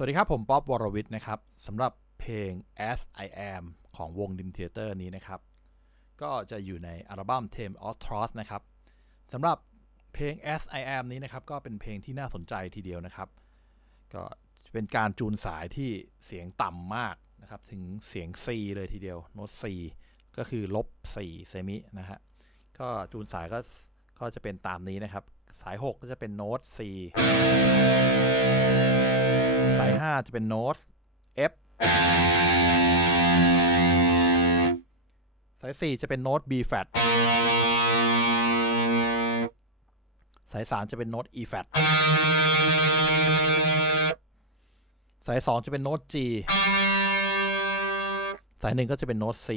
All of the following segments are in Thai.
สวัสดีครับ ผมป๊อบวรวิทย์นะครับสำหรับเพลง As I Am ของวง Dim Theater นี้นะครับ ก็จะอยู่ในอัลบั้ม Theme of Trust นะครับสำหรับเพลง As I Am นี้นะครับ ก็เป็นเพลงที่น่าสนใจทีเดียวนะครับ ก็เป็นการจูนสายที่เสียงต่ำมากนะครับ ถึงเสียง C เลยทีเดียวโน้ต C ก็คือลบ4เซมินะฮะก็จูนสายก็ก็จะเป็นตามนี้นะครับ สาย 6 ก็จะเป็นโน้ต C สาย 5 จะเป็นโน้ต F สาย 4 จะเป็นโน้ต B flat สาย 3 จะเป็นโน้ต E flat สาย 2 จะเป็นโน้ต G สาย 1 ก็จะเป็นโน้ต C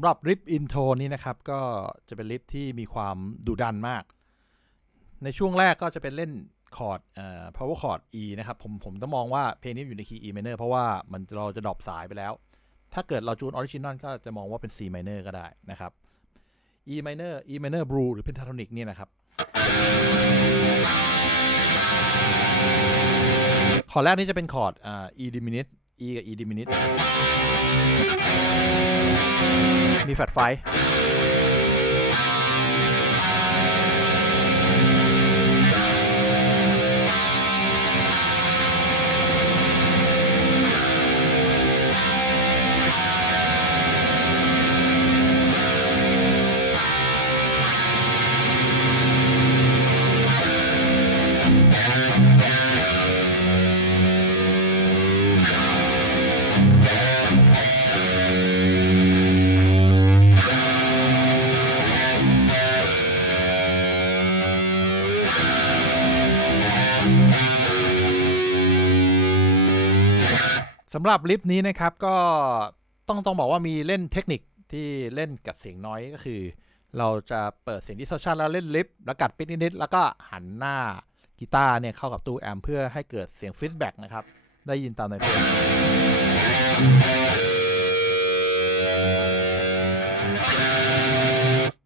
ำหรับริปอินโทรนี้นะครับ ก็จะเป็นริปที่มีความดุดันมาก ในช่วงแรกก็จะเป็นเล่นคอร์ดเอ่อ power chord E นะครับ ผมผมต้องมองว่าเพลงนี้อยู่ในคีย์ E minor เพราะว่ามันเราจะดรอปสายไปแล้ว ถ้าเกิดเราจูนออริจินอลก็จะมองว่าเป็น C minor ก็ได้นะครับ E minor E minor blue หรือ pentatonic เนี่ยนะครับคอร์ดแรกนี้จะเป็นคอร์ดอ่า E diminished E กับ E ดิมินิทมีแฟลชไฟำหรับลิฟต์นี้นะครับก็ต้องต้องบอกว่ามีเล่นเทคนิคที่เล่นกับเสียงน้อยก็คือ เราจะเปิดเสียงดิสโทชันแล้วเล่นลิฟต์แล้วกัดปิดนิดๆแล้วก็หันหน้ากีตาร์เนี่ยเข้ากับตู้แอมเพื่อให้เกิดเสียงฟีดแบ็กนะครับ ได้ยินตามในเพลง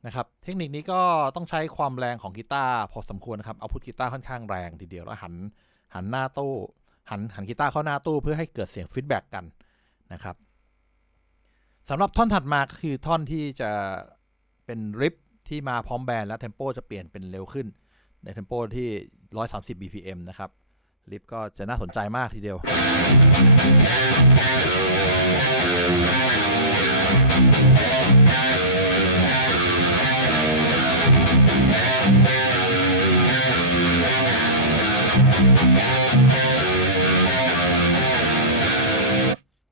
นะครับเทคนิคนี้ก็ต้องใช้ความแรงของกีตาร์พอสมควรนะครับเอาพุทกีตาร์ค่อนข้างแรงทีเดียวแล้วหันหันหน้าตู้ หันหันกีตาร์เข้าหน้าตู้เพื่อให้เกิดเสียงฟีดแบ็กกันนะครับสำหรับท่อนถัดมาคือท่อนที่จะเป็นริปที่มาพร้อมแบนด์และเทมโปจะเปลี่ยนเป็นเร็วขึ้น ในเทมโปที่ 130 BPM นะครับริปก็จะน่าสนใจมากทีเดียว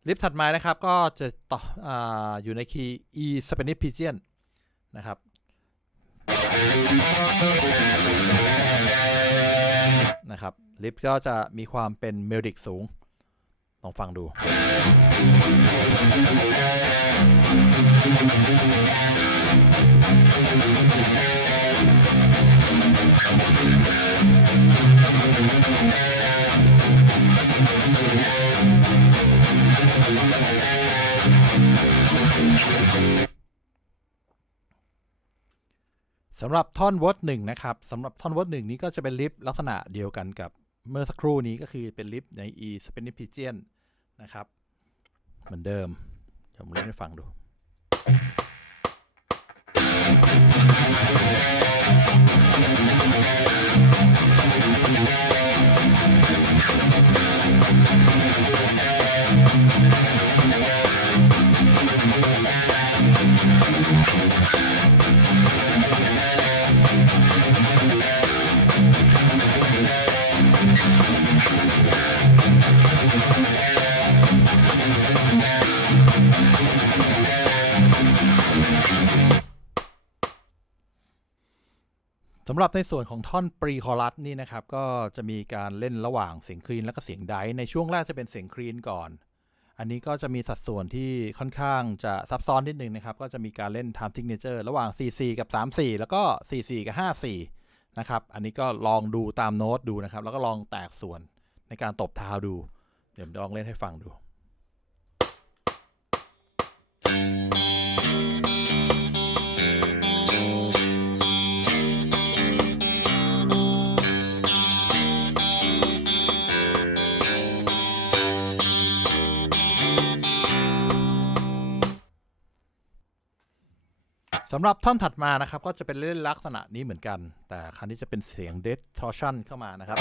ลิฟต์ถัดมานะครับก็จะต่อออยู่ในคีย์ E Spanish Pigeon นะครับ นะครับ ลิฟต์ก็จะมีความเป็นเมโลดิกสูง ลองฟังดู สำหรับท่อนวอร์ดหนึ่งนะครับสำหรับท่อนวอร์ดหนึ่งนี้ก็จะเป็นลิฟลักษณะเดียวกันกับเมื่อสักครู่นี้ก็คือเป็นลิฟใน e s p a n i Pigeon นะครับ เหมือนเดิมเดี๋ยวผมเล่นให้ฟังดูำหรับในส่วนของท่อนปรีคอรัสนี่นะครับก็จะมีการเล่นระหว่างเสียงคลีนและก็เสียงไดในช่วงแรกจะเป็นเสียงคลีนก่อน อันนี้ก็จะมีสัดส่วนที่ค่อนข้างจะซับซ้อนนิดนึงนะครับ ก็จะมีการเล่น time signature ระหว่าง 4-4 กับ 3-4 แล้วก็ 4-4 กับ 5-4 นะครับ อันนี้ก็ลองดูตามโน้ตดูนะครับ แล้วก็ลองแตกส่วนในการตบเท้าดู เดี๋ยวลองเล่นให้ฟังดู สำหรับท่อนถัดมานะครับ ก็จะเป็นเล่นลักษณะนี้เหมือนกัน แต่ครั้นี้จะเป็นเสียง distortion เข้ามานะครับ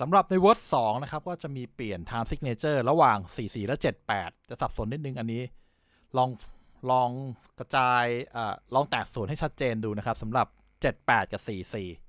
สำหรับในเวอร์ส2นะครับ ก็จะมีเปลี่ยน Time Signature ระหว่าง 44 และ 78 จะสับสนนิดนึงอันนี้ ลองลองกระจายอาลองแตกส่วนให้ชัดเจนดูนะครับสำหรับ 78 กับ 44